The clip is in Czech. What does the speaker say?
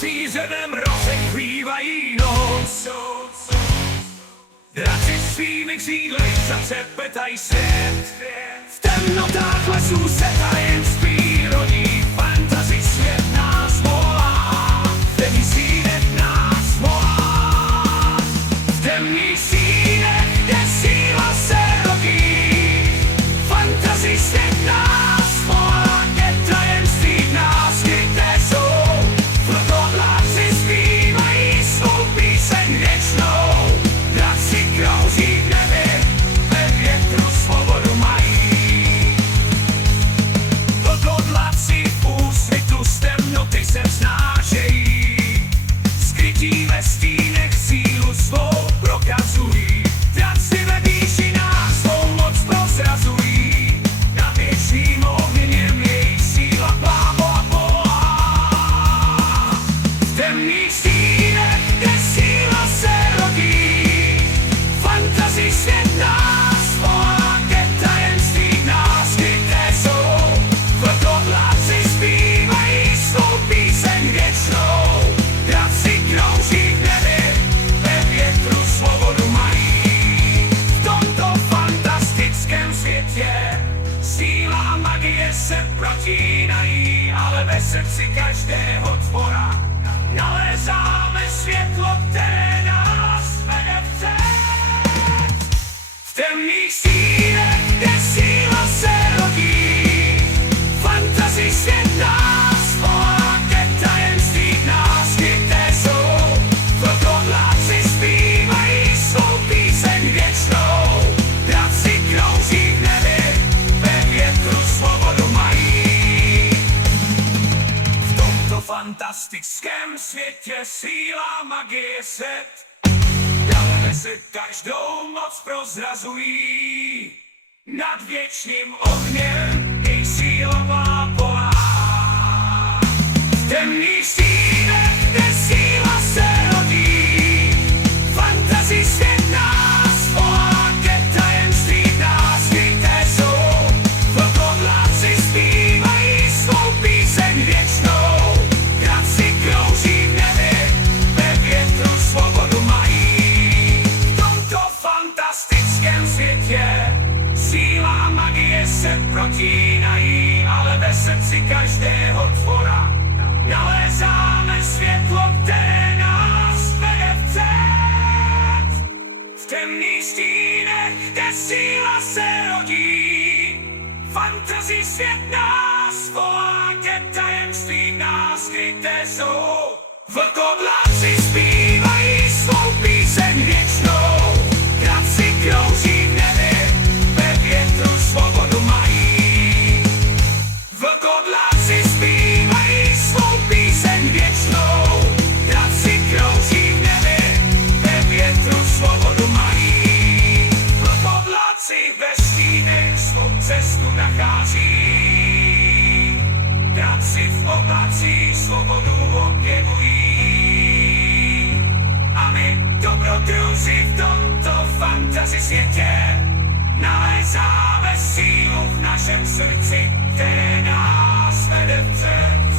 Řízenem rozekvívají noc. Draci svými křídly zatřepetají svět. V temnotách lesů se tajemství rodí. Fantasy svět nás volá, temný sínek nás volá. V temných stínech, kde síla se rodí. Fantasy svět nás volá, ke tajemství nás skryté jsou. Vlkodláci zpívají svou píseň věčnou. Draci krouží v nebi, ve větru svobodu mají. Vlkodláci v úsvitu z temnoty se vznášejí. Skrytí ve stínech sílu svou prokazují. Draci ve výši nás svou moc prozrazují. Na věčným ohněm jejich síla plávo a volá. V temných stínech, kde síla se rodí. Fantasy svět nás volá, ke tajemství nás skryté jsou. Vlkodláci zpívají svou píseň věčnou. Draci krouží v nebi, ve větru svobodu mají. V tomto fantastickém světě síla a magie se protínají, ale ve srdci každého tvora nalézáme světlo, které nás vede vpřed. V temných stínech, kde síla se rodí. Fantasy svět nás volá, ke tajemství nás skryté jsou. Vlkodláci zpívají svou píseň věčnou. Draci krouží v nebi, ve větru svobodu mají. V tomto fantastickém světě síla magie set. Dále se každou moc prozrazují. Nad věčným ohněm jej síla má volá. V temných stínech, kde síla se rodí. Fantasy svět nás volá, ke tajemství nás skryté jsou. Vlkodláci zpívají svou píseň věčnou. Draci krouží v nebi, ve větru svobodu mají. V tomto fantastickém světě síla a magie se protínají, ale ve srdci každého tvora nalézáme světlo, které nás vede vpřed. V temných stínech, kde síla se rodí. Fantasy svět nás volá, ke tajemství nás skryté jsou. Vlkodláci zpívají svou píseň věčnou. Draci krouží v nebi, ve větru svobodu mají. Vlkodláci zpívají svou píseň věčnou. Draci krouží v nebi, ve větru svobodu mají. Vlkodláci ve stínech svou cestu nachází. Draci v oblacích svobodu objevují. A my, dobrodruzi, v tomto fantasy světě nalézáme sílu v našem srdci, které nás vede vpřed.